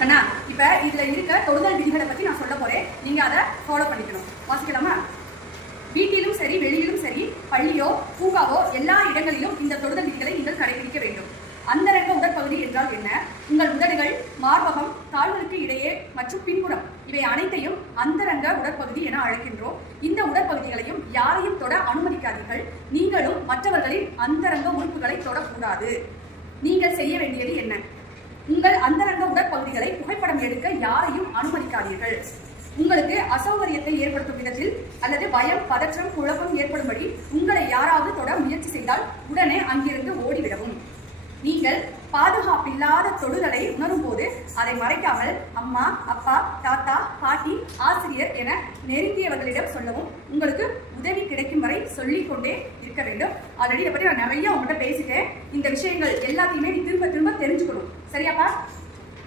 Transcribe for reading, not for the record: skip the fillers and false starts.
கண்ணா, இப்ப இதுல இருக்க தொடுதல் விதிகளை பத்தி நான் சொல்ல போறேன். நீங்க அதை ஃபாலோ பண்ணிக்கணும். வாசிக்கலாமா? வீட்டிலும் சரி, வெளியிலும் சரி, பள்ளியோ பூங்காவோ எல்லா இடங்களிலும் இந்த தொடுதல் விதிகளை நீங்கள் கடைபிடிக்க வேண்டும். அந்தரங்க உடற்பகுதி என்றால் என்ன? உங்கள் உதடுகள், மார்பகம், கால்களுக்கு இடையே மற்றும் பின்புறம் இவை அனைத்தையும் அந்தரங்க உடற்பகுதி என அழைக்கின்றோம். இந்த உடற்பகுதிகளையும் யாரையும் தொட அனுமதிக்காதீர்கள். நீங்களும் மற்றவர்களின் அந்தரங்க உறுப்புகளை தொடக்கூடாது. நீங்கள் செய்ய வேண்டியது என்ன? உங்கள் அந்தரங்க உடற்பகுதிகளை புகைப்படம் எடுக்க யாரையும் அனுமதிக்காதீர்கள். உங்களுக்கு அசௌகரியத்தை ஏற்படுத்தும் விதத்தில் அல்லது பயம், பதற்றம், குழப்பம் ஏற்படும்படி உங்களை யாராவது தொட முயற்சி செய்தால் உடனே அங்கிருந்து ஓடிவிடவும். நீங்கள் பாதுகாப்பில்லாத தொடுதலை உணரும் போது அதை மறைக்காமல் அம்மா, அப்பா, தாத்தா, பாட்டி, ஆசிரியர் என நெருங்கியவர்களிடம் சொல்லவும். உங்களுக்கு உதவி கிடைக்கும் வரை சொல்லிக்கொண்டே இருக்க வேண்டும். ஆல்ரெடி இதை பற்றி நான் நிறைய உங்கள்கிட்ட பேசிட்டேன். இந்த விஷயங்கள் எல்லாத்தையுமே நீ திரும்ப திரும்ப தெரிஞ்சுக்கணும். சரியாப்பா?